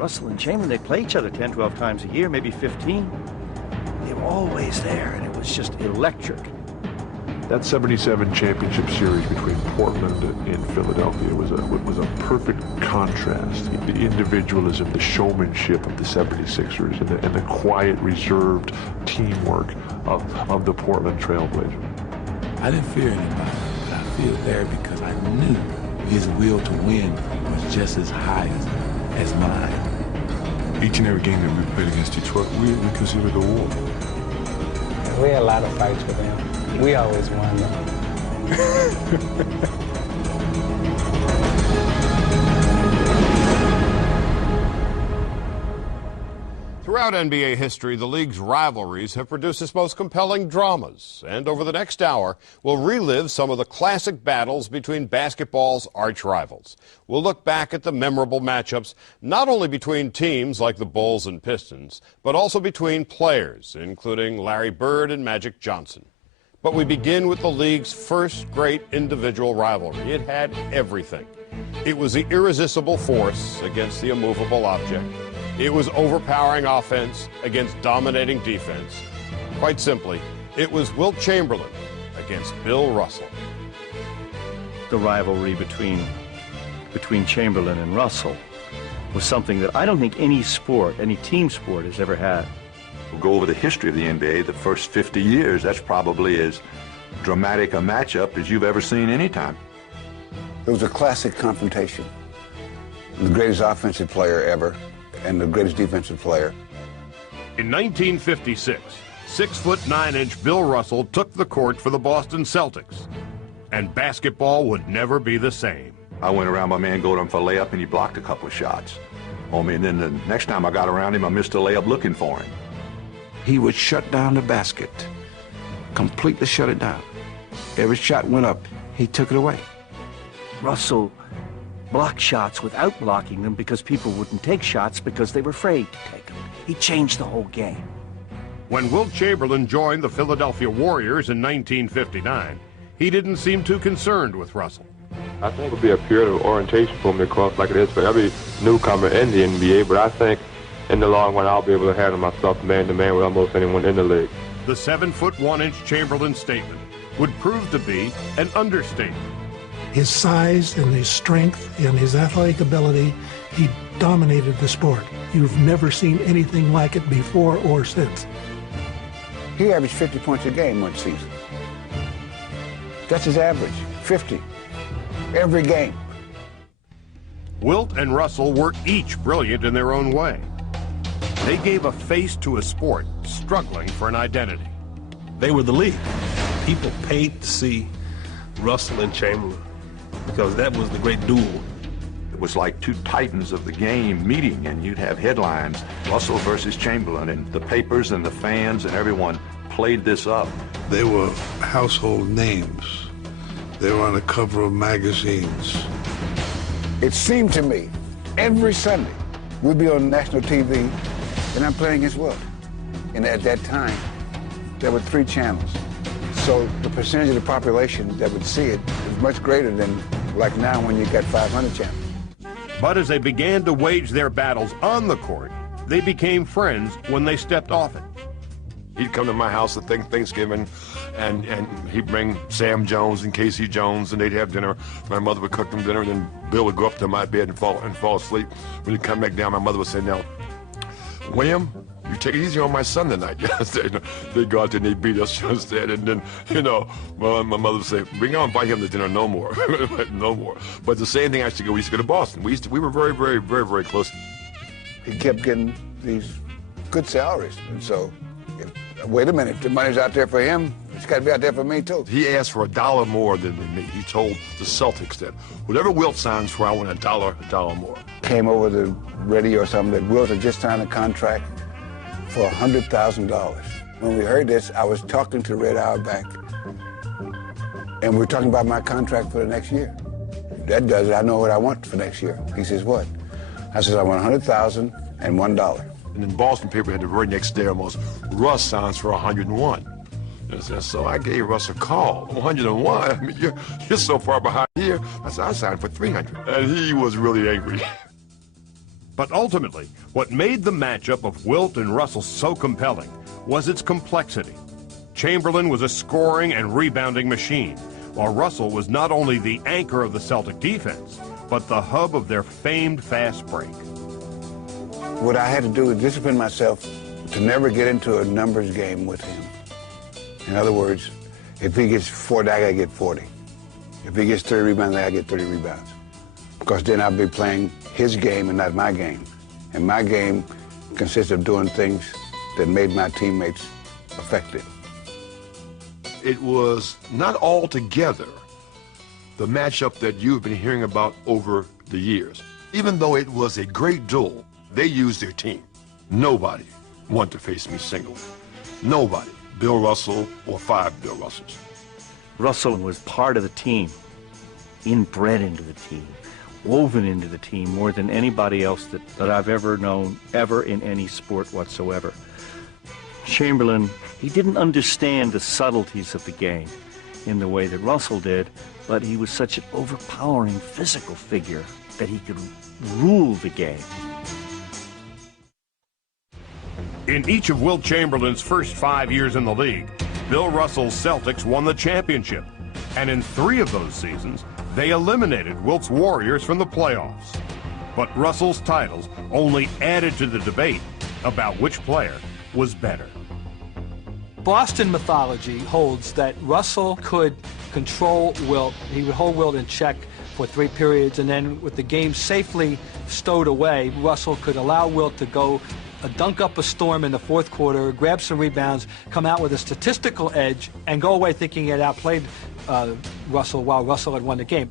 Russell and Chamberlain, they play each other 10, 12 times a year, maybe 15. They were always there, and it was just electric. That 77 championship series between Portland and Philadelphia was a perfect contrast. The individualism, the showmanship of the 76ers, and the quiet, reserved teamwork of the Portland Trailblazers. I didn't fear anybody, but I feared Larry because I knew his will to win was just as high as mine. Each and every game that we played against Detroit, we considered a war. We had a lot of fights with them. We always won them. Throughout NBA history, the league's rivalries have produced its most compelling dramas. And over the next hour, we'll relive some of the classic battles between basketball's arch rivals. We'll look back at the memorable matchups, not only between teams like the Bulls and Pistons, but also between players, including Larry Bird and Magic Johnson. But we begin with the league's first great individual rivalry. It had everything. It was the irresistible force against the immovable object. It was overpowering offense against dominating defense. Quite simply, it was Wilt Chamberlain against Bill Russell. The rivalry between Chamberlain and Russell was something that I don't think any sport, any team sport, has ever had. We'll go over the history of the NBA, the first 50 years. That's probably as dramatic a matchup as you've ever seen any time. It was a classic confrontation. The greatest offensive player ever and the greatest defensive player. In 1956, 6'9" Bill Russell took the court for the Boston Celtics, and basketball would never be the same. I went around my man, go to him for a layup, and he blocked a couple of shots on me. And then the next time I got around him, I missed a layup looking for him. He would shut down the basket, completely shut it down. Every shot went up, he took it away. Russell blocked shots without blocking them because people wouldn't take shots because they were afraid to take them. He changed the whole game. When Wilt Chamberlain joined the Philadelphia Warriors in 1959, he didn't seem too concerned with Russell. I think it would be a period of orientation for me, of course, like it is for every newcomer in the NBA, but I think in the long run I'll be able to handle myself man-to-man with almost anyone in the league. The 7'1" Chamberlain statement would prove to be an understatement. His size and his strength and his athletic ability, he dominated the sport. You've never seen anything like it before or since. He averaged 50 points a game one season. That's his average, 50, every game. Wilt and Russell were each brilliant in their own way. They gave a face to a sport struggling for an identity. They were the league. People paid to see Russell and Chamberlain because that was the great duel. It was like two titans of the game meeting, and you'd have headlines, Russell versus Chamberlain, and the papers and the fans and everyone played this up. They were household names. They were on the cover of magazines. It seemed to me every Sunday we'd be on national TV and I'm playing against Wilt. And at that time, there were 3 channels. So the percentage of the population that would see it was much greater than like now when you got 500 channels. But as they began to wage their battles on the court, they became friends when they stepped off it. He'd come to my house at Thanksgiving, and he'd bring Sam Jones and Casey Jones, and they'd have dinner. My mother would cook them dinner, and then Bill would go up to my bed and fall asleep. When he'd come back down, my mother would say, "Now, William, you take it easy on my son tonight." They'd go out there and they'd beat us, and then, my mother would say, "Bring on, invite him to dinner, no more." No more. But the same thing, we used to go to Boston. We were very, very, very, very close. He kept getting these good salaries, and so, wait a minute, the money's out there for him, it's got to be out there for me too. He asked for $1 more than me. He told the Celtics that whatever Wilt signs for, I want $1 more. Came over the radio or something that Wilt had just signed a contract for $100,000. When we heard this, I was talking to Red Auerbach, and we were talking about my contract for the next year. That does it. I know what I want for next year. He says, "What?" I says, "I want $100,000 and $1." And then Boston paper had the very next day almost, Russ signs for 101. And so I gave Russ a call, 101. I mean, you're so far behind here. I said, I signed for 300. And he was really angry. But ultimately, what made the matchup of Wilt and Russell so compelling was its complexity. Chamberlain was a scoring and rebounding machine, while Russell was not only the anchor of the Celtic defense, but the hub of their famed fast break. What I had to do was discipline myself to never get into a numbers game with him. In other words, if he gets 40, I gotta get 40. If he gets 30 rebounds, I gotta get 30 rebounds. Because then I'll be playing his game and not my game. And my game consists of doing things that made my teammates effective. It was not altogether the matchup that you've been hearing about over the years. Even though it was a great duel, they used their team. Nobody wanted to face me single. Nobody. Bill Russell or 5 Bill Russells. Russell was part of the team, inbred into the team, woven into the team more than anybody else that I've ever known, ever in any sport whatsoever. Chamberlain, he didn't understand the subtleties of the game in the way that Russell did, but he was such an overpowering physical figure that he could rule the game. In each of Wilt Chamberlain's first 5 years in the league, Bill Russell's Celtics won the championship. And in 3 of those seasons, they eliminated Wilt's Warriors from the playoffs. But Russell's titles only added to the debate about which player was better. Boston mythology holds that Russell could control Wilt. He would hold Wilt in check for 3 periods, and then with the game safely stowed away, Russell could allow Wilt to go dunk up a storm in the 4th quarter, grab some rebounds, come out with a statistical edge, and go away thinking he had outplayed Russell while Russell had won the game.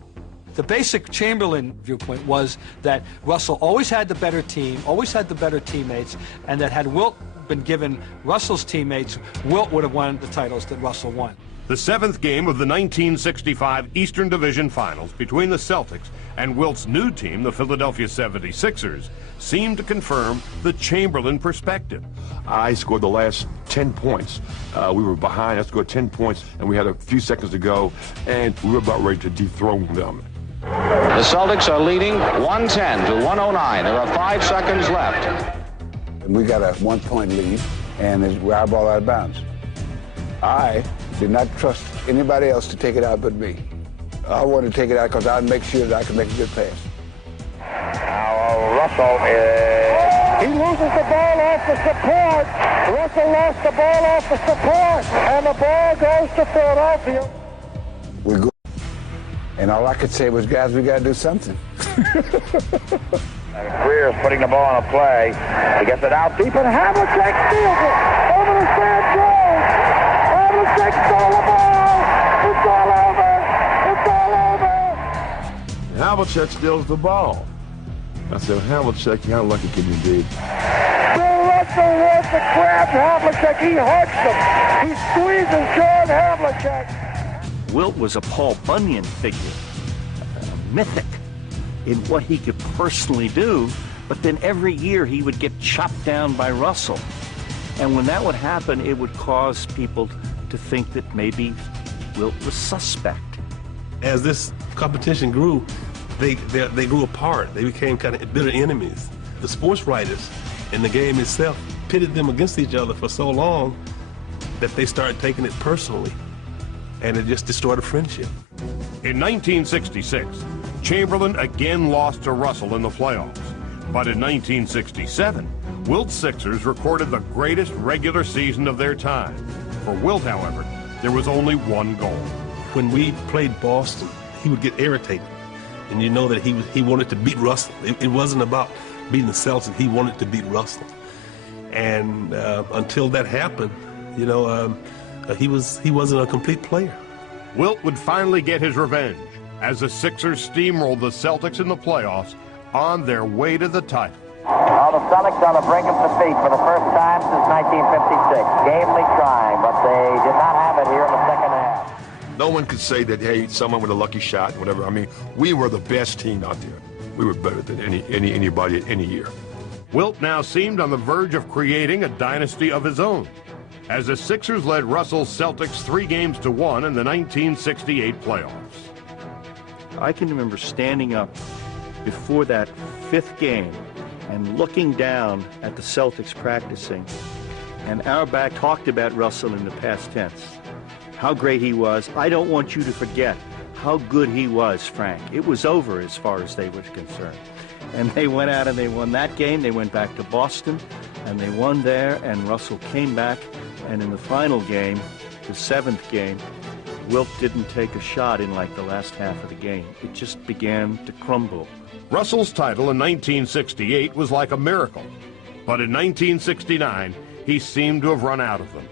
The basic Chamberlain viewpoint was that Russell always had the better team, always had the better teammates, and that had Wilt been given Russell's teammates, Wilt would have won the titles that Russell won. The 7th game of the 1965 Eastern Division Finals between the Celtics and Wilt's new team, the Philadelphia 76ers, seemed to confirm the Chamberlain perspective. I scored the last 10 points. We were behind. I scored 10 points, and we had a few seconds to go, and we were about ready to dethrone them. The Celtics are leading 110 to 109. There are 5 seconds left. We got a 1-point lead, and we eyeball out of bounds. I did not trust anybody else to take it out but me. I wanted to take it out because I'd make sure that I could make a good pass. Now Russell he loses the ball off the support. Russell lost the ball off the support, and the ball goes to Philadelphia. We go, and all I could say was, guys, we got to do something. Greer's putting the ball on a play. He gets it out deep, and Havlicek steals it over to Sam Jones. Havlicek stole the ball. It's all over. It's all over. Havlicek steals the ball. I said, Havlicek, how lucky can you be? Bill Russell wants to grab Havlicek. He hugs him. He squeezes John Havlicek. Wilt was a Paul Bunyan figure, mythic in what he could personally do, but then every year he would get chopped down by Russell. And when that would happen, it would cause people to think that maybe Wilt was suspect. As this competition grew, they grew apart. They became kind of bitter enemies. The sports writers in the game itself pitted them against each other for so long that they started taking it personally, and it just destroyed a friendship. In 1966, Chamberlain again lost to Russell in the playoffs. But in 1967, Wilt's Sixers recorded the greatest regular season of their time. For Wilt, however, there was only one goal. When we played Boston, he would get irritated. And you know that he wanted to beat Russell. It wasn't about beating the Celtics. He wanted to beat Russell. And until that happened, you know, he wasn't a complete player. Wilt would finally get his revenge as the Sixers steamrolled the Celtics in the playoffs on their way to the title. Well, the Celtics on the brink of defeat for the first time since 1956. Gamely trying, but they did not have it here in the second half. No one could say that, hey, someone with a lucky shot, whatever. I mean, we were the best team out there. We were better than anybody any year. Wilt now seemed on the verge of creating a dynasty of his own, as the Sixers led Russell's Celtics 3-1 in the 1968 playoffs. I can remember standing up before that 5th game and looking down at the Celtics practicing, and Auerbach talked about Russell in the past tense, how great he was. I don't want you to forget how good he was, Frank. It was over as far as they were concerned. And they went out and they won that game. They went back to Boston, and they won there, and Russell came back, and in the final game, the 7th game, Wilt didn't take a shot in like the last half of the game. It just began to crumble. Russell's title in 1968 was like a miracle, but in 1969, he seemed to have run out of them.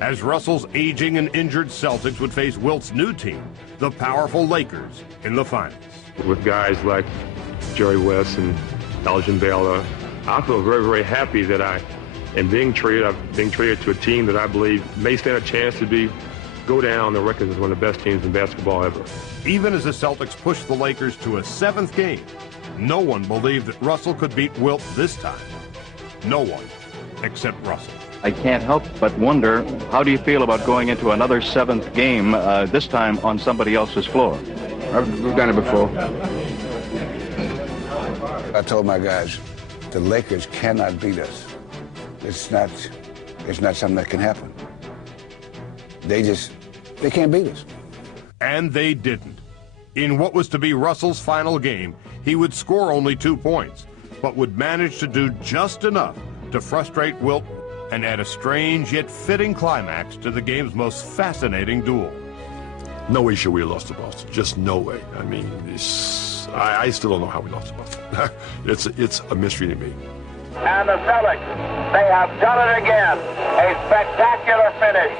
As Russell's aging and injured Celtics would face Wilt's new team, the powerful Lakers, in the finals. With guys like Jerry West and Elgin Baylor, I feel very, very happy that I'm being traded to a team that I believe may stand a chance to go down the record as one of the best teams in basketball ever. Even as the Celtics pushed the Lakers to a 7th game, no one believed that Russell could beat Wilt this time. No one except Russell. I can't help but wonder, how do you feel about going into another 7th game, this time on somebody else's floor? We've done it before. I told my guys, the Lakers cannot beat us. It's not something that can happen. They can't beat us. And they didn't. In what was to be Russell's final game, he would score only 2 points, but would manage to do just enough to frustrate Wilt and add a strange yet fitting climax to the game's most fascinating duel. No way should we have lost to Boston. Just no way. I mean, I still don't know how we lost to Boston. It's a mystery to me. And the Celtics, they have done it again. A spectacular finish.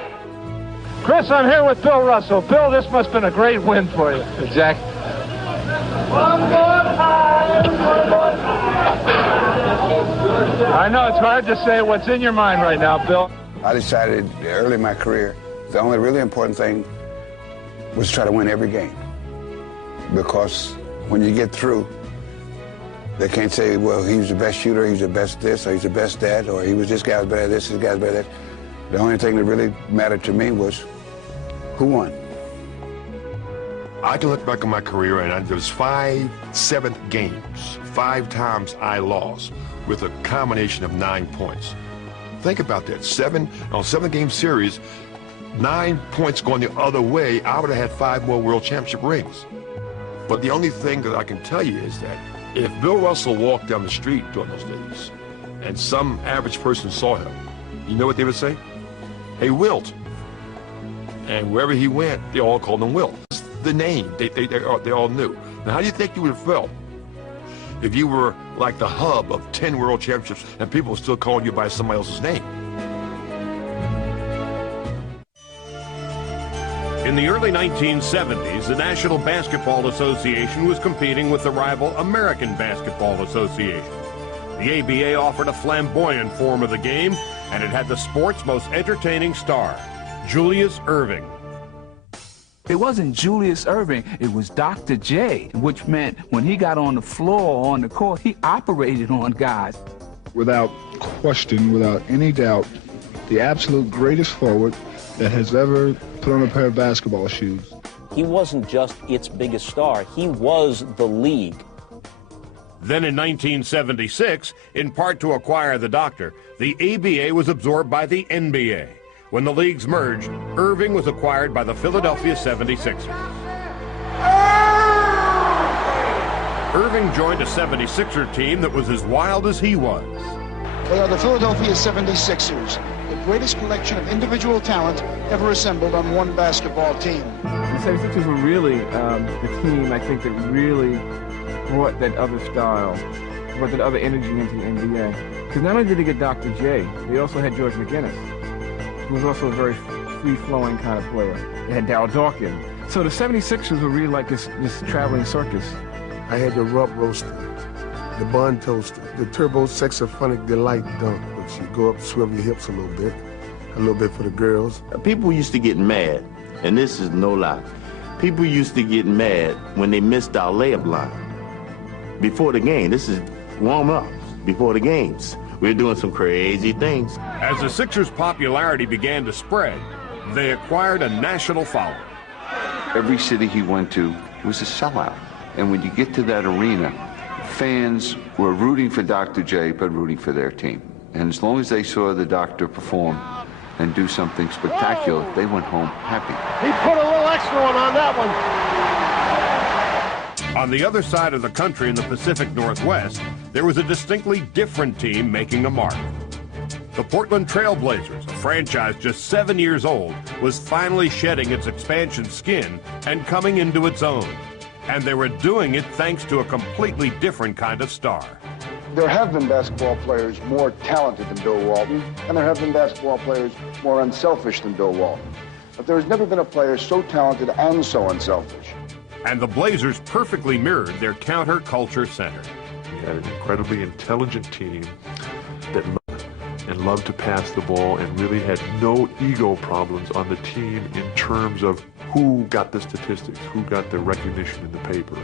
Chris, I'm here with Bill Russell. Bill, this must have been a great win for you. Jack. One more time. One more time. I know it's hard to say what's in your mind right now, Bill. I decided early in my career, the only really important thing was to try to win every game. Because when you get through, they can't say, well, he was the best shooter, he was the best this, or he's the best that, or he was this guy was better at this guy's better at that. The only thing that really mattered to me was who won. I can look back on my career, and there was 5 7th games. 5 times I lost with a combination of 9 points. Think about that. 7-game series, 9 points going the other way, I would have had 5 more World Championship rings. But the only thing that I can tell you is that if Bill Russell walked down the street during those days and some average person saw him, you know what they would say? Hey, Wilt. And wherever he went, they all called him Wilt. That's the name. They all knew. Now, how do you think you would have felt if you were like the hub of 10 World Championships and people were still calling you by somebody else's name? In the early 1970s, the National Basketball Association was competing with the rival American Basketball Association. The ABA offered a flamboyant form of the game, and it had the sport's most entertaining star, Julius Erving. It wasn't Julius Erving, it was Dr. J, which meant when he got on the floor, on the court, he operated on guys. Without question, without any doubt, the absolute greatest forward that has ever put on a pair of basketball shoes. He wasn't just its biggest star, he was the league. Then in 1976, in part to acquire the doctor, the ABA was absorbed by the NBA. When the leagues merged, Erving was acquired by the Philadelphia 76ers. Erving joined a 76er team that was as wild as he was. They are the Philadelphia 76ers, the greatest collection of individual talent ever assembled on one basketball team. The 76ers were really the team, I think, that really brought that other style, brought that other energy into the NBA. Because not only did they get Dr. J, they also had George McGinnis, who was also a very free-flowing kind of player. They had Darryl Dawkins. So the 76ers were really like this traveling circus. I had the rub roaster, the bun toaster, the turbo sexophonic delight dunk, which you go up, swivel your hips a little bit for the girls. People used to get mad, and this is no lie. People used to get mad when they missed our layup line. Before the game, this is warm-up, before the games. We were doing some crazy things. As the Sixers' popularity began to spread, they acquired a national following. Every city he went to, it was a sellout. And when you get to that arena, fans were rooting for Dr. J, but rooting for their team. And as long as they saw the doctor perform and do something spectacular, they went home happy. He put a little extra one on that one. On the other side of the country in the Pacific Northwest, there was a distinctly different team making a mark. The Portland Trail Blazers, a franchise just 7 years old, was finally shedding its expansion skin and coming into its own. And they were doing it thanks to a completely different kind of star. There have been basketball players more talented than Bill Walton, and there have been basketball players more unselfish than Bill Walton. But there has never been a player so talented and so unselfish. And the Blazers perfectly mirrored their counter-culture center. We had an incredibly intelligent team that loved to pass the ball and really had no ego problems on the team in terms of who got the statistics, who got the recognition in the paper.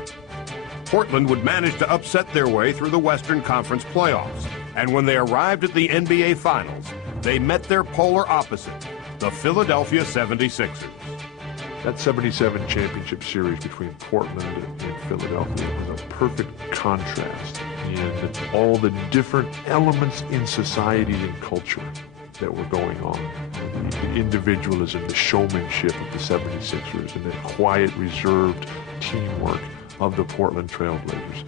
Portland would manage to upset their way through the Western Conference playoffs, and when they arrived at the NBA Finals, they met their polar opposite, the Philadelphia 76ers. That 77 championship series between Portland and Philadelphia was a perfect contrast in all the different elements in society and culture that were going on. The individualism, the showmanship of the 76ers, and the quiet, reserved teamwork of the Portland Trail Blazers.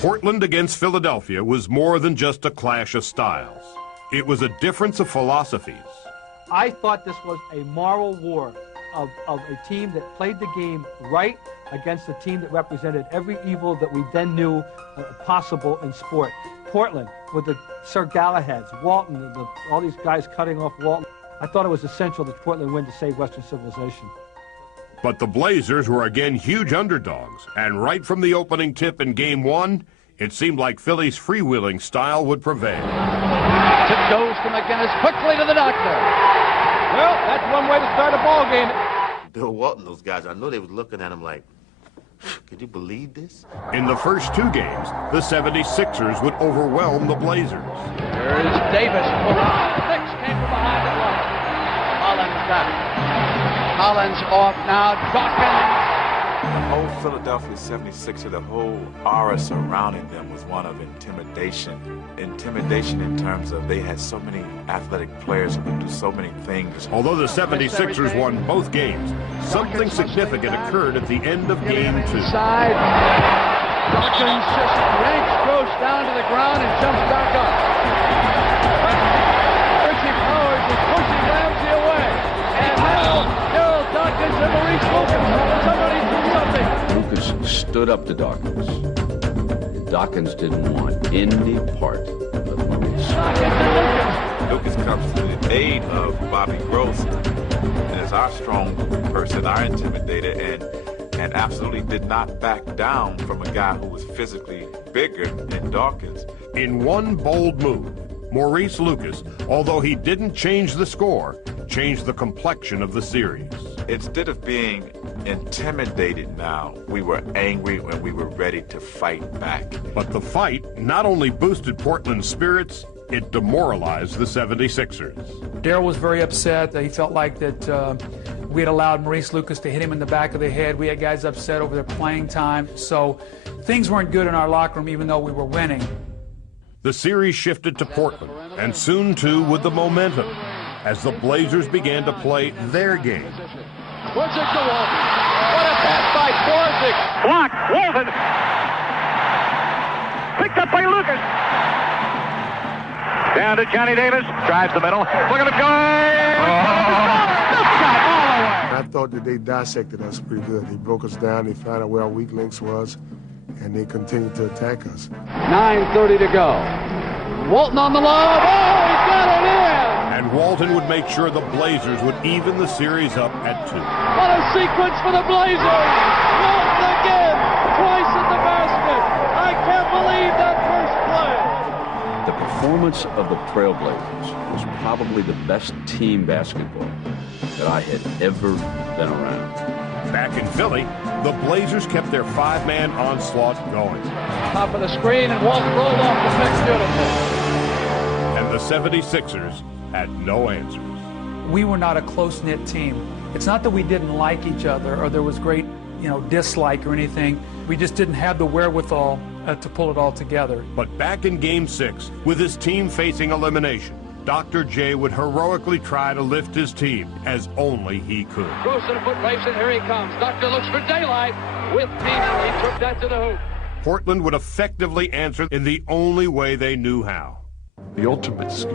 Portland against Philadelphia was more than just a clash of styles. It was a difference of philosophies. I thought this was a moral war of a team that played the game right against a team that represented every evil that we then knew possible in sport. Portland, with the Sir Galahads, Walton, all these guys cutting off Walton. I thought it was essential that Portland win to save Western civilization. But the Blazers were again huge underdogs, and right from the opening tip in Game 1, it seemed like Philly's freewheeling style would prevail. Tip goes to McGinnis, quickly to the doctor. Well, that's one way to start a ball game. Bill Walton, those guys, I know they was looking at him like, could you believe this? In the first 2 games, the 76ers would overwhelm the Blazers. There is Davis. Six came from behind the block. Collins got it. Collins off now. Dawkins. The whole Philadelphia 76ers, the whole aura surrounding them was one of intimidation. Intimidation in terms of they had so many athletic players who could do so many things. Although the 76ers won both games, something significant occurred at the end of Game 2. Inside. Dawkins just yanks Gross down to the ground and jumps back up. Richie Powers is pushing Ramsey away. And now Gerald Dawkins and Maurice Lucas. Somebody do something. Lucas stood up to Dawkins. Dawkins didn't want any part of Maurice. Lucas comes to the aid of Bobby Gross as our strong person, our intimidator, and absolutely did not back down from a guy who was physically bigger than Dawkins. In one bold move, Maurice Lucas, although he didn't change the score, changed the complexion of the series. Instead of being intimidated now, we were angry and we were ready to fight back. But the fight not only boosted Portland's spirits, it demoralized the 76ers. Darryl was very upset. He felt like that we had allowed Maurice Lucas to hit him in the back of the head. We had guys upset over their playing time. So things weren't good in our locker room, even though we were winning. The series shifted to Portland, and soon too would the momentum, as the Blazers began to play their game. What's it to Walton? What a pass by Borzik. Block, Walton. Picked up by Lucas. Down to Johnny Davis. Drives the middle. Look at the guy. I thought that they dissected us pretty good. They broke us down. They found out where our weak links was, and they continued to attack us. 9:30 to go. Walton on the lob. Oh, he got it in. And Walton would make sure the Blazers would even the series up at 2. What a sequence for the Blazers. Walton again. Twice in the basket. I can't believe that first play. The performance of the Trailblazers was probably the best team basketball that I had ever been around. Back in Philly, the Blazers kept their 5-man onslaught going. Top of the screen, and Walton rolled off the pick beautifully. And the 76ers had no answers. We were not a close-knit team. It's not that we didn't like each other or there was great, dislike or anything. We just didn't have the wherewithal to pull it all together. But back in Game 6, with his team facing elimination, Dr. J would heroically try to lift his team as only he could. Gross in a foot race, and here he comes. Doctor looks for daylight with Tina. He took that to the hoop. Portland would effectively answer in the only way they knew how. The ultimate skill,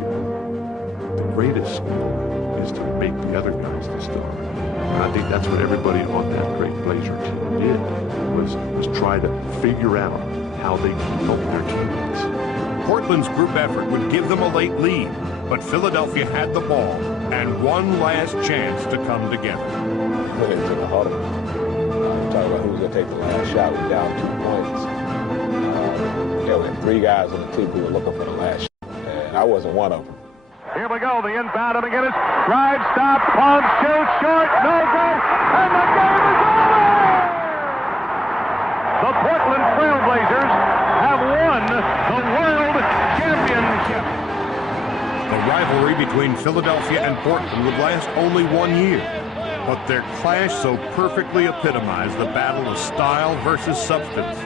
the greatest skill, is to make the other guys the star. And I think that's what everybody on that great Blazer team did, was try to figure out how they could help their teammates. Portland's group effort would give them a late lead, but Philadelphia had the ball and one last chance to come together. Went into the huddle. Talking about who was going to take the last shot. We're down 2 points. We had 3 guys on the team who were looking for the last shot, and I wasn't one of them. Here we go, the inbound of McGinnis. Drive, stop, pump, shoot, short, no good, and the game is over! The Portland Trailblazers have won the World Championship. The rivalry between Philadelphia and Portland would last only 1 year, but their clash so perfectly epitomized the battle of style versus substance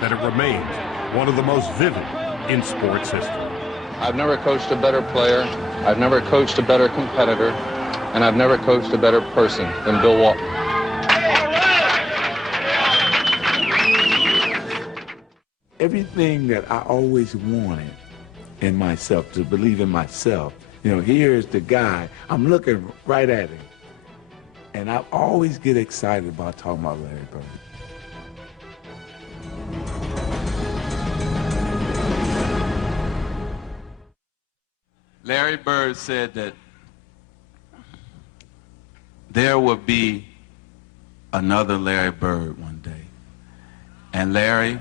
that it remains one of the most vivid in sports history. I've never coached a better player, I've never coached a better competitor, and I've never coached a better person than Bill Walton. Everything that I always wanted in myself, to believe in myself, here's the guy, I'm looking right at him. And I always get excited about talking about Larry Bird. Larry Bird said that there would be another Larry Bird one day. And Larry,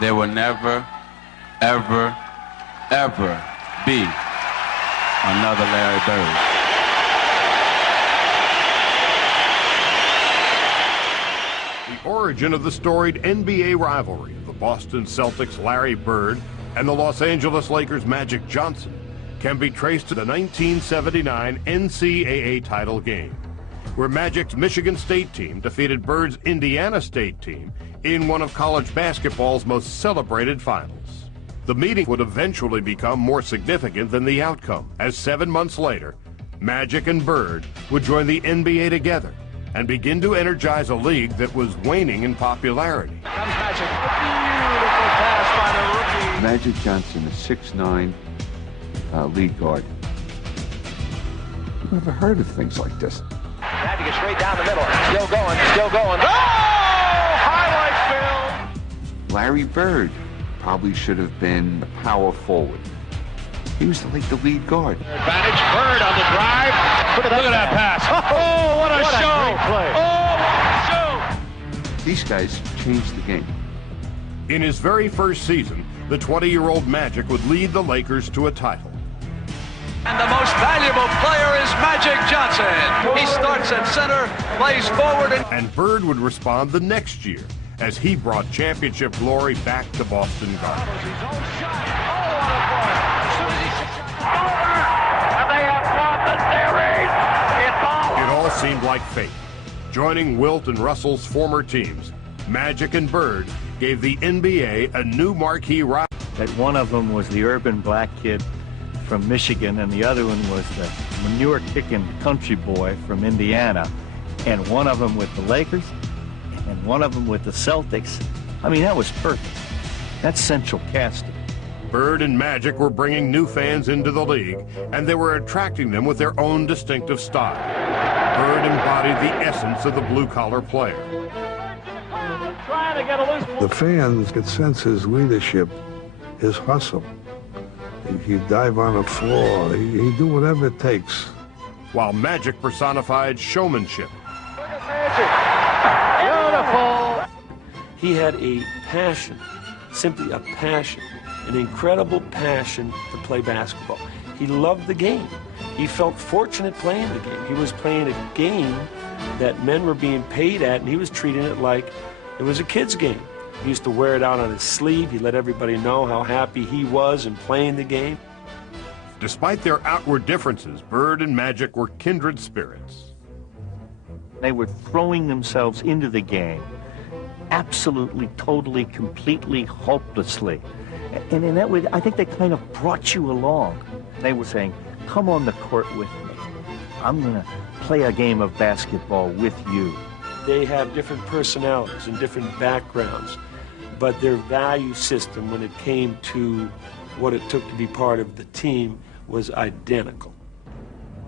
there will never, ever, ever be another Larry Bird. The origin of the storied NBA rivalry of the Boston Celtics' Larry Bird and the Los Angeles Lakers' Magic Johnson can be traced to the 1979 NCAA title game, where Magic's Michigan State team defeated Bird's Indiana State team in one of college basketball's most celebrated finals. The meeting would eventually become more significant than the outcome, as 7 months later, Magic and Bird would join the NBA together and begin to energize a league that was waning in popularity. Comes Magic. A beautiful pass by the rookie. Magic Johnson, a 6'9" lead guard. I've never heard of things like this. Magic is straight down the middle. Still going, still going. Oh! Highlight film! Larry Bird probably should have been a power forward. He was like the lead guard. Advantage, Bird on the drive. Look at that pass. Oh, what a show! Great play. Oh, what a show! These guys changed the game. In his very first season, the 20-year-old Magic would lead the Lakers to a title. And the most valuable player is Magic Johnson. He starts at center, plays forward, and Bird would respond the next year as he brought championship glory back to Boston Garden. It all seemed like fate. Joining Wilt and Russell's former teams, Magic and Bird gave the NBA a new marquee rival. That one of them was the urban black kid from Michigan, and the other one was the manure-kicking country boy from Indiana, and one of them with the Lakers, and one of them with the Celtics. I mean, that was perfect. That's central casting. Bird and Magic were bringing new fans into the league, and they were attracting them with their own distinctive style. Bird embodied the essence of the blue-collar player. The fans could sense his leadership, his hustle. He'd dive on the floor. He'd do whatever it takes. While Magic personified showmanship. Beautiful. He had a passion, simply a passion, an incredible passion to play basketball. He loved the game. He felt fortunate playing the game. He was playing a game that men were being paid at, and he was treating it like it was a kid's game. He used to wear it out on his sleeve. He let everybody know how happy he was in playing the game. Despite their outward differences, Bird and Magic were kindred spirits. They were throwing themselves into the game absolutely, totally, completely, hopelessly. And in that way, I think they kind of brought you along. They were saying, come on the court with me. I'm going to play a game of basketball with you. They have different personalities and different backgrounds, but their value system when it came to what it took to be part of the team was identical.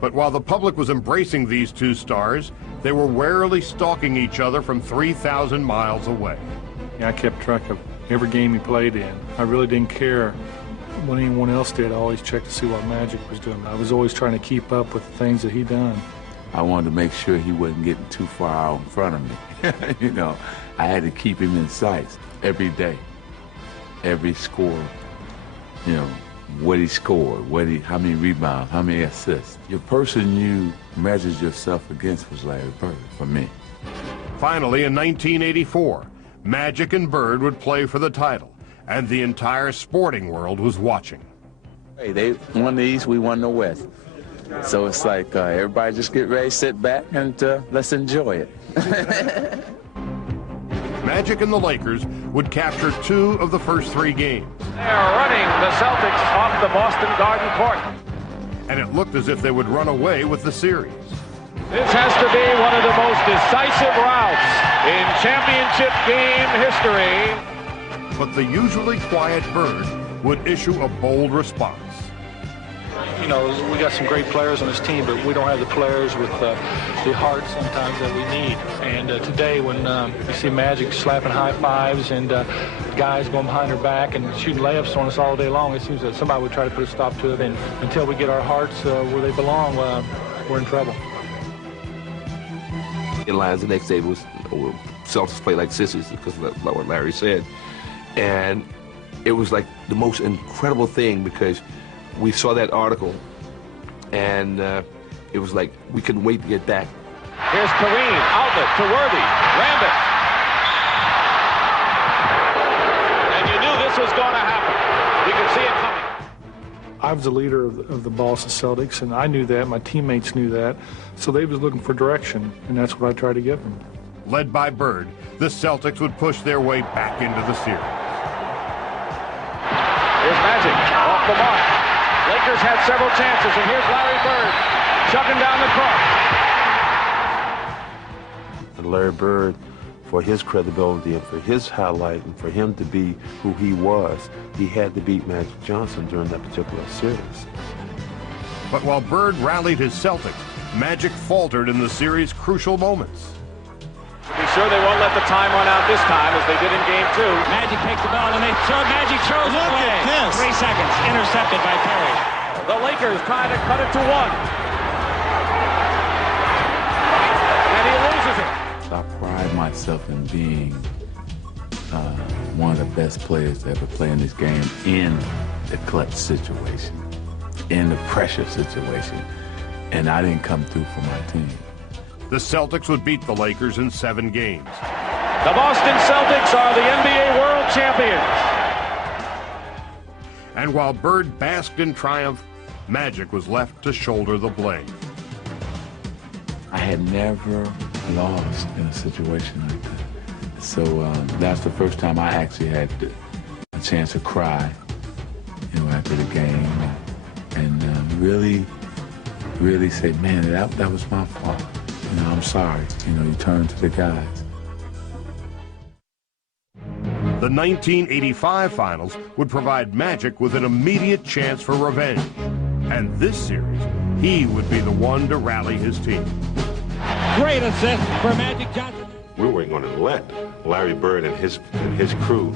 But while the public was embracing these two stars, they were warily stalking each other from 3,000 miles away. I kept track of every game he played in. I really didn't care what anyone else did. I always checked to see what Magic was doing. I was always trying to keep up with the things that he done. I wanted to make sure he wasn't getting too far out in front of me. You know, I had to keep him in sight every day, every score, you know, what he scored, how many rebounds, how many assists. The person you measured yourself against was Larry Bird, for me. Finally, in 1984, Magic and Bird would play for the title, and the entire sporting world was watching. Hey, they won the East, we won the West. So it's like everybody just get ready, sit back, and let's enjoy it. Magic and the Lakers would capture 2 of the first 3 games. They're running the Celtics off the Boston Garden court. And it looked as if they would run away with the series. This has to be one of the most decisive routes in championship game history. But the usually quiet Bird would issue a bold response. You know, we got some great players on this team, but we don't have the players with the heart sometimes that we need. And today, when you see Magic slapping high fives and guys going behind their back and shooting layups on us all day long, it seems that somebody would try to put a stop to it. And until we get our hearts where they belong, we're in trouble. In lines the next day was Celtics play like sissies, because like what Larry said. And it was like the most incredible thing, because we saw that article, and it was like we couldn't wait to get back. Here's Kareem, outlet to Worthy, Rambit. And you knew this was going to happen. You could see it coming. I was the leader of the Boston Celtics, and I knew that. My teammates knew that. So they was looking for direction, and that's what I tried to give them. Led by Bird, the Celtics would push their way back into the series. Here's Magic, off the mark. Lakers had several chances, and here's Larry Bird chugging down the court. And Larry Bird, for his credibility and for his highlight and for him to be who he was, he had to beat Magic Johnson during that particular series. But while Bird rallied his Celtics, Magic faltered in the series' crucial moments. Be sure they won't let the time run out this time, as they did in Game 2. Magic takes the ball, and Magic throws it away. 3 seconds, intercepted by Perry. The Lakers trying to cut it to 1. And he loses it. I pride myself in being one of the best players to ever play in this game in the clutch situation, in the pressure situation, and I didn't come through for my team. The Celtics would beat the Lakers in 7 games. The Boston Celtics are the NBA World Champions. And while Bird basked in triumph, Magic was left to shoulder the blame. I had never lost in a situation like that. So that's the first time I actually had a chance to cry, you know, after the game, and really say, man, that was my fault. You know, I'm sorry. You know, you turn to the guys. The 1985 finals would provide Magic with an immediate chance for revenge. And this series, he would be the one to rally his team. Great assist for Magic Johnson. We weren't going to let Larry Bird and his crew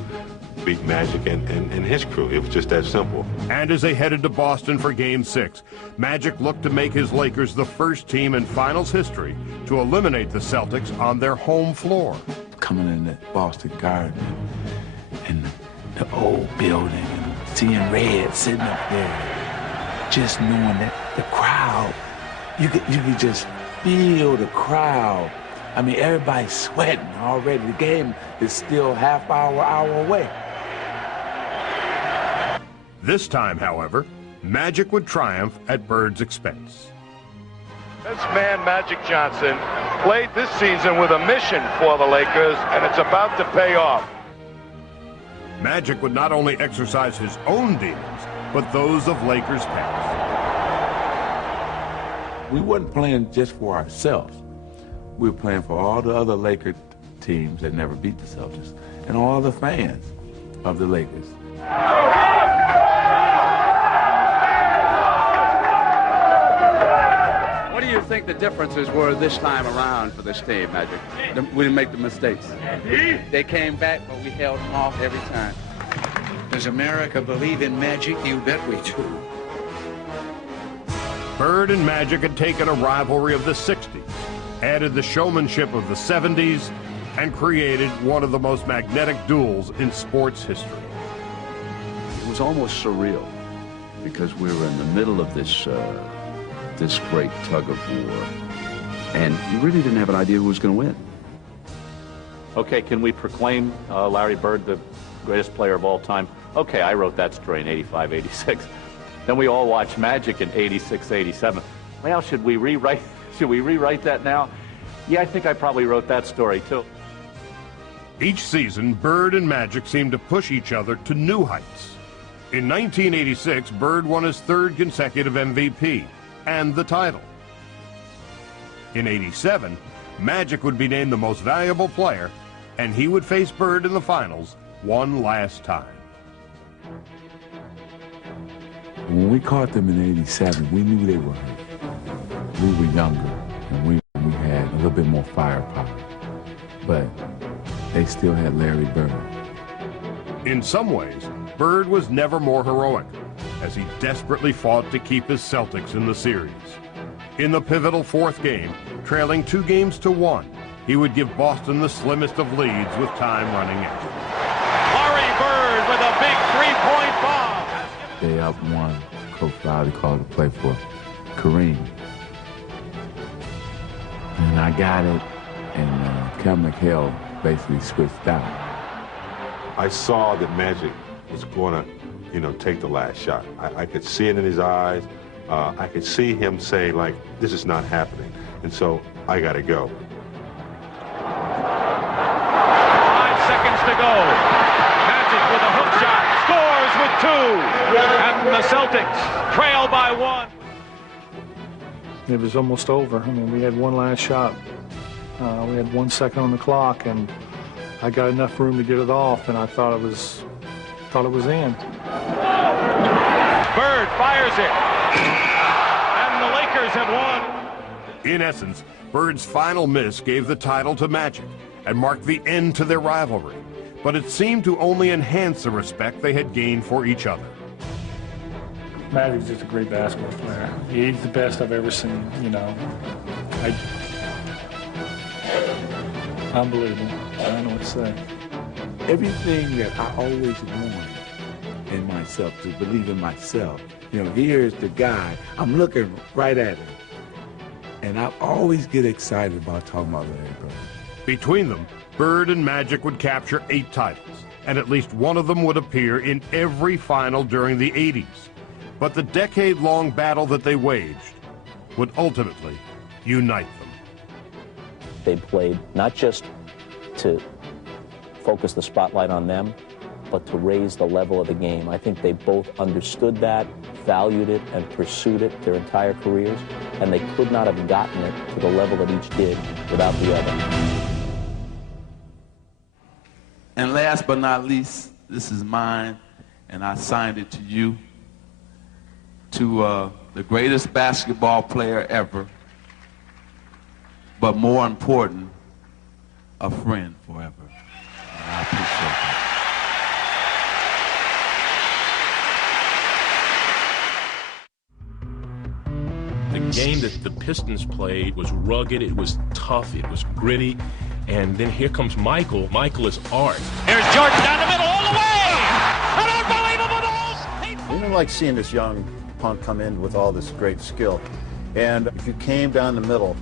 beat Magic and his crew. It was just that simple. And as they headed to Boston for Game 6, Magic looked to make his Lakers the first team in finals history to eliminate the Celtics on their home floor. Coming in the Boston Garden and the old building and seeing Red sitting up there, just knowing that the crowd, you could just feel the crowd. I mean, everybody's sweating already. The game is still half hour away. This time, however, Magic would triumph at Bird's expense. This man, Magic Johnson, played this season with a mission for the Lakers, and it's about to pay off. Magic would not only exercise his own demons, but those of Lakers past. We wasn't playing just for ourselves. We were playing for all the other Laker teams that never beat the Celtics, and all the fans of the Lakers. What do you think the differences were this time around for this team, Magic? We didn't make the mistakes. They came back, but we held them off every time. Does America believe in magic? You bet we do. Bird and Magic had taken a rivalry of the 60s, added the showmanship of the 70s, and created one of the most magnetic duels in sports history. It was almost surreal because we were in the middle of this great tug of war, and you really didn't have an idea who was going to win. Okay, can we proclaim Larry Bird the greatest player of all time? Okay, I wrote that story in 85, 86. Then we all watched Magic in 86, 87. Well, should we rewrite that now? Yeah, I think I probably wrote that story too. Each season, Bird and Magic seemed to push each other to new heights. In 1986, Bird won his third consecutive MVP and the title. In 87, Magic would be named the most valuable player, and he would face Bird in the finals one last time. When we caught them in 87, we knew they were hurt. We were younger, and we had a little bit more firepower. But they still had Larry Bird. In some ways, Bird was never more heroic, as he desperately fought to keep his Celtics in the series. In the pivotal fourth game, trailing 2-1, he would give Boston the slimmest of leads with time running out. Larry Bird with a big three-point bomb. They up one. Coach Riley called to play for Kareem. And I got it, and Kevin McHale basically switched out. I saw that Magic was going to, take the last shot. I could see it in his eyes. I could see him saying, like, this is not happening. And so I got to go. 5 seconds to go. Magic with a hook shot. Scores with 2. And the Celtics trail by 1. It was almost over. I mean, we had one last shot. We had 1 second on the clock, and I got enough room to get it off, and I thought it was in. Bird fires it, and the Lakers have won. In essence, Bird's final miss gave the title to Magic and marked the end to their rivalry, but it seemed to only enhance the respect they had gained for each other. Magic's just a great basketball player. He's the best I've ever seen, Unbelievable. I don't know what to say. Everything that I always wanted in myself, to believe in myself, here's the guy, I'm looking right at him. And I always get excited about talking about Larry Bird. Between them, Bird and Magic would capture 8 titles, and at least one of them would appear in every final during the 80s. But the decade-long battle that they waged would ultimately unite them. They played not just to focus the spotlight on them, but to raise the level of the game. I think they both understood that, valued it, and pursued it their entire careers, and they could not have gotten it to the level that each did without the other. And last but not least, this is mine, and I signed it to you, to the greatest basketball player ever, but more important, a friend forever. And I appreciate that. The game that the Pistons played was rugged, it was tough, it was gritty, and then here comes Michael. Michael is art. Here's Jordan down the middle, all the way! An unbelievable goal! You didn't like seeing this young punk come in with all this great skill, and if you came down the middle,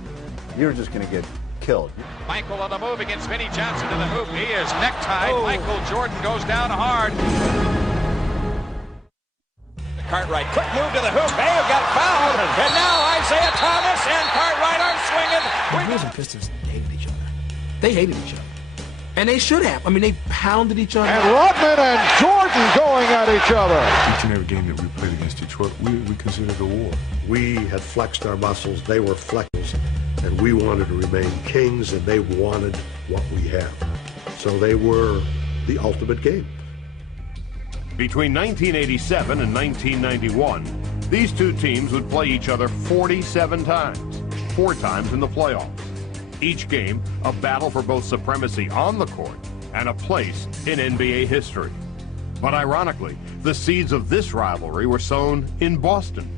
you were just going to get killed. Michael on the move against Vinnie Johnson to the hoop. He is necktied. Michael Jordan goes down hard. Cartwright. Quick move to the hoop. Mayo got fouled. And now Isaiah Thomas and Cartwright are swinging. The Brewers and Pistons hated each other. They hated each other. And they should have. I mean, they pounded each other. And Rodman and Jordan going at each other. Each and every game that we played against Detroit, we considered a war. We had flexed our muscles. They were flexed. And we wanted to remain kings, and they wanted what we have. So they were the ultimate game. Between 1987 and 1991, these two teams would play each other 47 times, 4 times in the playoffs. Each game, a battle for both supremacy on the court and a place in NBA history. But ironically, the seeds of this rivalry were sown in Boston.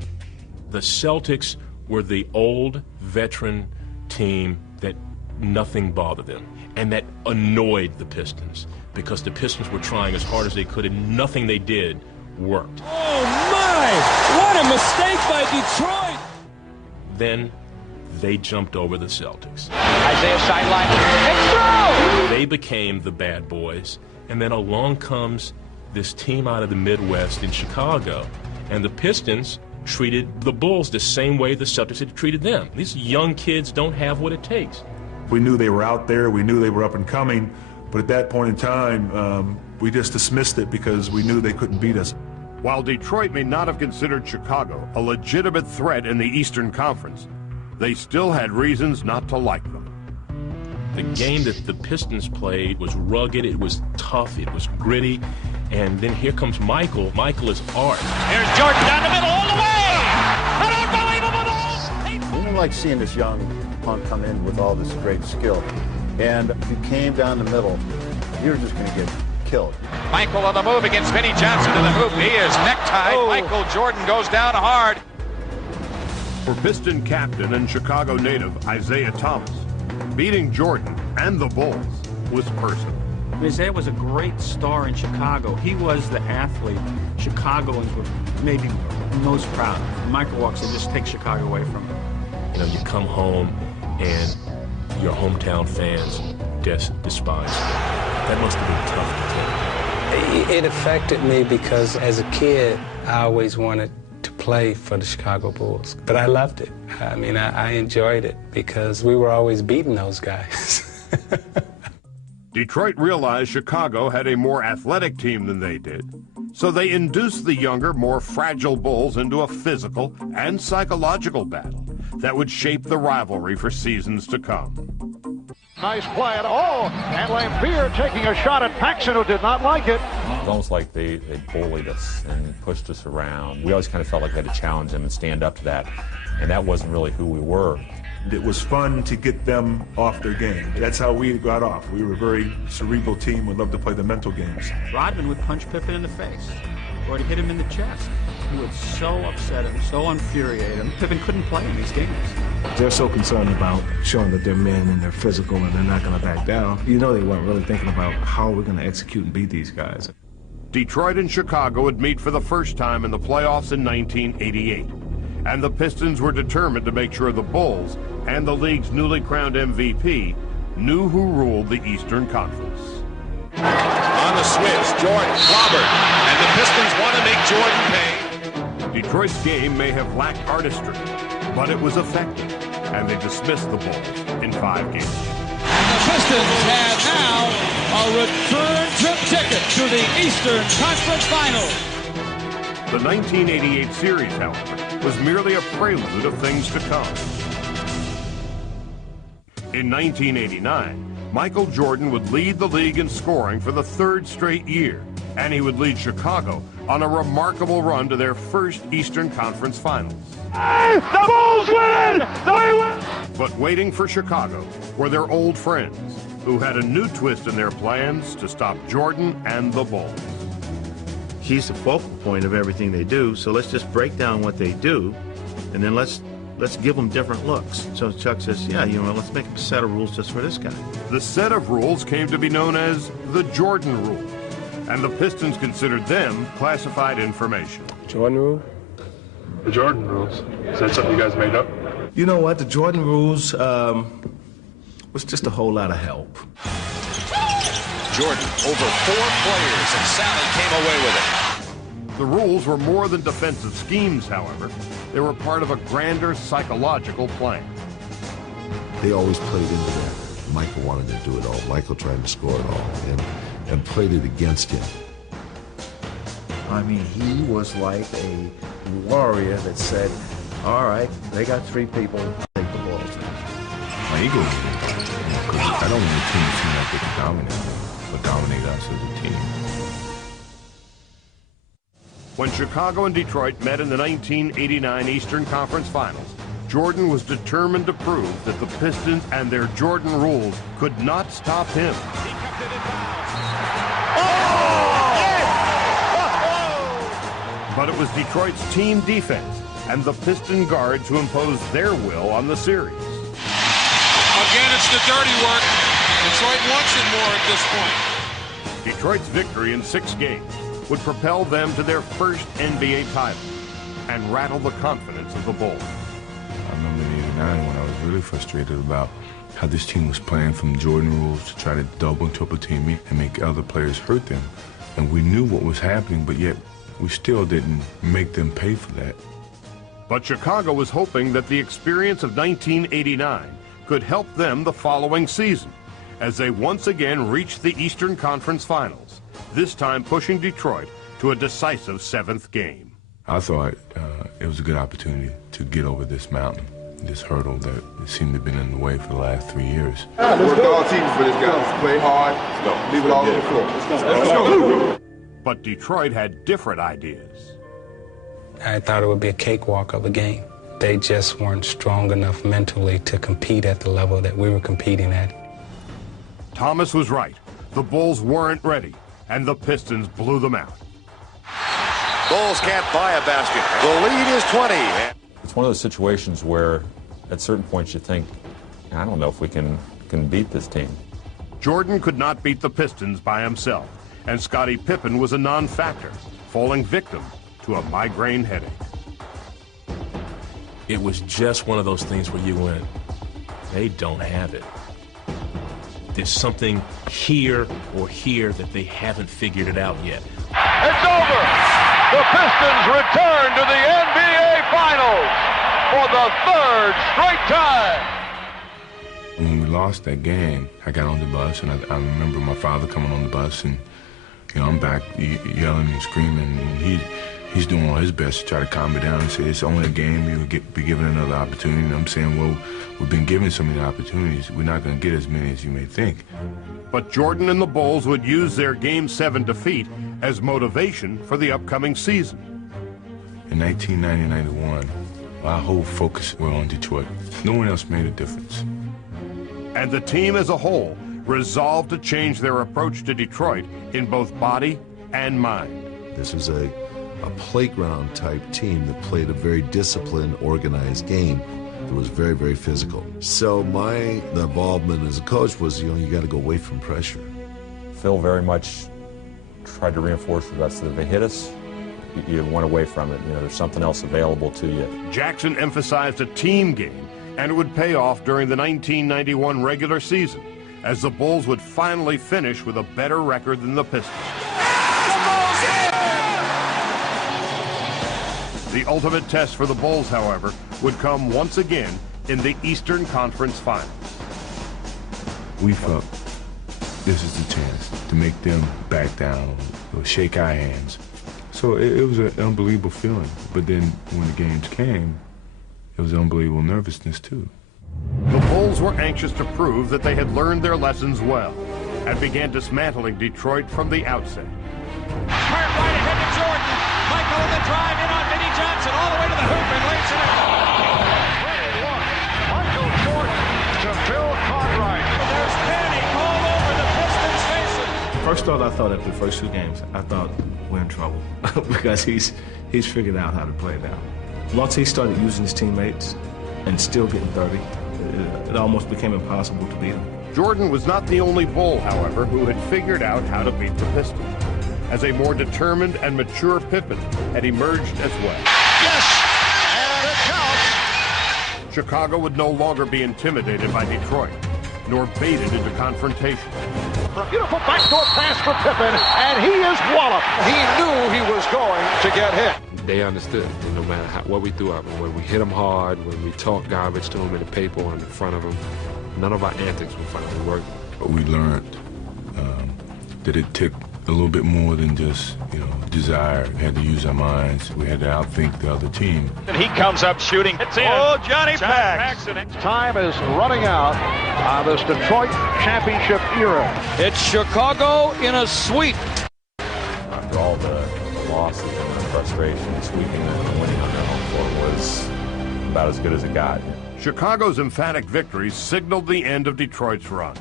The Celtics were the old veteran team that nothing bothered them and that annoyed the Pistons because the Pistons were trying as hard as they could and nothing they did worked. Oh my! What a mistake by Detroit! Then they jumped over the Celtics. Isaiah sideline. It's through! They became the bad boys, and then along comes this team out of the Midwest in Chicago, and the Pistons treated the Bulls the same way the Celtics had treated them. These young kids don't have what it takes. We knew they were out there, we knew they were up and coming, but at that point in time, we just dismissed it because we knew they couldn't beat us. While Detroit may not have considered Chicago a legitimate threat in the Eastern Conference, they still had reasons not to like them. The game that the Pistons played was rugged, it was tough, it was gritty, and then here comes Michael. Michael is art. Here's Jordan down the middle all the way! An unbelievable ball! We didn't like seeing this young punk come in with all this great skill. And if you came down the middle, you were just going to get killed. Michael on the move against Vinnie Johnson to the hoop. He is necktied. Oh. Michael Jordan goes down hard. For Piston captain and Chicago native Isaiah Thomas, beating Jordan and the Bulls was personal. Isaiah was a great star in Chicago. He was the athlete Chicagoans were maybe most proud of. Michael walks and just takes Chicago away from him. You know, you come home and your hometown fans despise you. That must have been tough to take. It affected me because as a kid, I always wanted to play for the Chicago Bulls. But I loved it. I mean, I enjoyed it because we were always beating those guys. Detroit realized Chicago had a more athletic team than they did, so they induced the younger, more fragile Bulls into a physical and psychological battle that would shape the rivalry for seasons to come. Nice play. And Lampier taking a shot at Paxson, who did not like it. It was almost like they bullied us and pushed us around. We always kind of felt like we had to challenge them and stand up to that, and that wasn't really who we were. It was fun to get them off their game. That's how we got off. We were a very cerebral team. We loved to play the mental games. Rodman would punch Pippen in the face or to hit him in the chest. He would so upset him, so infuriate him. Pippen couldn't play in these games. They're so concerned about showing that they're men and they're physical and they're not going to back down. You know, they weren't really thinking about how we're going to execute and beat these guys. Detroit and Chicago would meet for the first time in the playoffs in 1988. And the Pistons were determined to make sure the Bulls and the league's newly crowned MVP knew who ruled the Eastern Conference. On the switch, Jordan clobbered, and the Pistons want to make Jordan pay. Detroit's game may have lacked artistry, but it was effective, and they dismissed the Bulls in 5 games. And the Pistons have now a return trip ticket to the Eastern Conference Finals. The 1988 series, however, was merely a prelude of things to come. In 1989, Michael Jordan would lead the league in scoring for the 3rd straight year, and he would lead Chicago on a remarkable run to their first Eastern Conference Finals. Hey, the Bulls win! They win! But waiting for Chicago were their old friends, who had a new twist in their plans to stop Jordan and the Bulls. He's the focal point of everything they do, so let's just break down what they do, and then let's give them different looks. So Chuck says, yeah, let's make a set of rules just for this guy. The set of rules came to be known as the Jordan Rules, and the Pistons considered them classified information. Jordan Rule? The Jordan Rules. Is that something you guys made up? You know what? The Jordan Rules was just a whole lot of help. Jordan over 4 players, and Sally came away with it. The rules were more than defensive schemes, however. They were part of a grander psychological plan. They always played into that. Michael wanted to do it all. Michael tried to score it all and played it against him. I mean, he was like a warrior that said, all right, they got three people, take the ball. My ego was big, because I don't want a team to seem like they can dominate us, but dominate us as a team. When Chicago and Detroit met in the 1989 Eastern Conference Finals, Jordan was determined to prove that the Pistons and their Jordan rules could not stop him. But it was Detroit's team defense and the Piston guards who imposed their will on the series. Again, it's the dirty work. Detroit wants it more at this point. Detroit's victory in 6 games would propel them to their first NBA title and rattle the confidence of the Bulls. I remember in '89 when I was really frustrated about how this team was playing from Jordan rules to try to double and triple team me and make other players hurt them. And we knew what was happening, but yet we still didn't make them pay for that. But Chicago was hoping that the experience of 1989 could help them the following season as they once again reached the Eastern Conference Finals, this time pushing Detroit to a decisive 7th game. I thought it was a good opportunity to get over this mountain, this hurdle that seemed to have been in the way for the last 3 years. Work all teams for this guy. Play hard. Leave it all on the floor. Let's go. But Detroit had different ideas. I thought it would be a cakewalk of a game. They just weren't strong enough mentally to compete at the level that we were competing at. Thomas was right. The Bulls weren't ready, and the Pistons blew them out. Bulls can't buy a basket. The lead is 20. It's one of those situations where at certain points you think, I don't know if we can beat this team. Jordan could not beat the Pistons by himself, and Scottie Pippen was a non-factor, falling victim to a migraine headache. It was just one of those things where you went, they don't have it. There's something here or here that they haven't figured it out yet. It's over! The Pistons return to the NBA Finals for the 3rd straight time. When we lost that game, I got on the bus, and I remember my father coming on the bus, and I'm back yelling and screaming, and he's doing all his best to try to calm me down and say, it's only a game, you'll be given another opportunity. And I'm saying, well, we've been given so many opportunities, we're not going to get as many as you may think. But Jordan and the Bulls would use their Game 7 defeat as motivation for the upcoming season. In 1990-91, our whole focus was on Detroit. No one else made a difference. And the team as a whole resolved to change their approach to Detroit in both body and mind. This was a playground type team that played a very disciplined, organized game. It was very, very physical. So my involvement as a coach was, you got to go away from pressure. Phil very much tried to reinforce with us that if they hit us, you went away from it. There's something else available to you. Jackson emphasized a team game, and it would pay off during the 1991 regular season, as the Bulls would finally finish with a better record than the Pistons. The ultimate test for the Bulls, however, would come once again in the Eastern Conference Finals. We felt this is the chance to make them back down or shake our hands. So it was an unbelievable feeling. But then when the games came, it was unbelievable nervousness too. The Bulls were anxious to prove that they had learned their lessons well and began dismantling Detroit from the outset. Hart right ahead to Jordan. Michael with the drive in on Vinnie Johnson all the way to the hoop and lays it in. Michael Jordan to Bill Cartwright. There's panic all over the Pistons' faces. First thought I thought after the first 2 games, I thought we're in trouble because he's figured out how to play now. Once he started using his teammates and still getting 30, it almost became impossible to beat him. Jordan was not the only Bull, however, who had figured out how to beat the Pistons, as a more determined and mature Pippen had emerged as well. Yes! And it counts! Chicago would no longer be intimidated by Detroit, nor baited into confrontation. A beautiful backdoor pass for Pippen, and he is walloped. He knew he was going to get hit. They understood, no matter what we threw at them, when we hit them hard, when we talked garbage to them in the paper or in front of them, none of our antics would finally work. We learned that it took a little bit more than just, desire. We had to use our minds. We had to outthink the other team. And he comes up shooting. It's in. Oh, Johnny Paxson. Time is running out on this Detroit championship era. It's Chicago in a sweep. After all the losses and the frustration, sweeping and winning on their home floor was about as good as it got. Chicago's emphatic victories signaled the end of Detroit's run.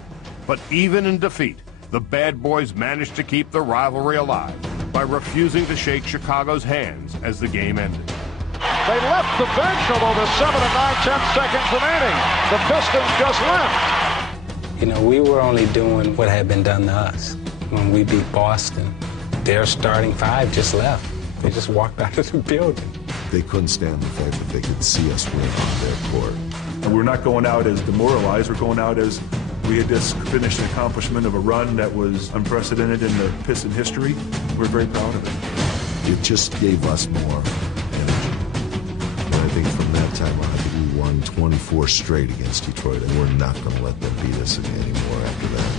But even in defeat, the bad boys managed to keep the rivalry alive by refusing to shake Chicago's hands as the game ended. They left the bench, although there's 7 and 9 tenths seconds remaining. The Pistons just left. We were only doing what had been done to us. When we beat Boston, their starting 5 just left. They just walked out of the building. They couldn't stand the fact that they could see us win on their court. And we're not going out as demoralized. We're going out as we had just finished an accomplishment of a run that was unprecedented in the Piston history. We're very proud of it. It just gave us more energy. And I think from that time on, I think we won 24 straight against Detroit, and we're not going to let them beat us anymore after that.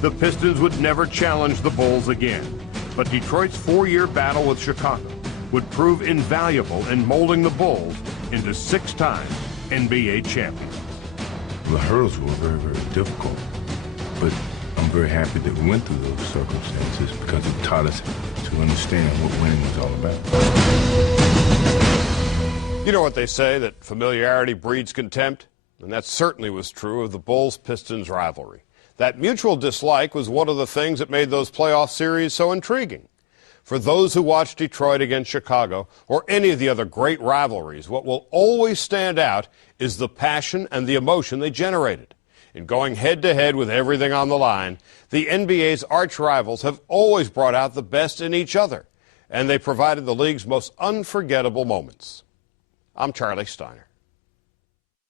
The Pistons would never challenge the Bulls again, but Detroit's 4-year battle with Chicago would prove invaluable in molding the Bulls into 6-time NBA champions. The hurdles were very, very difficult, but I'm very happy that we went through those circumstances because it taught us to understand what winning was all about. You know what they say, that familiarity breeds contempt? And that certainly was true of the Bulls-Pistons rivalry. That mutual dislike was one of the things that made those playoff series so intriguing. For those who watched Detroit against Chicago, or any of the other great rivalries, what will always stand out is the passion and the emotion they generated. In going head-to-head with everything on the line, the NBA's arch rivals have always brought out the best in each other, and they provided the league's most unforgettable moments. I'm Charlie Steiner.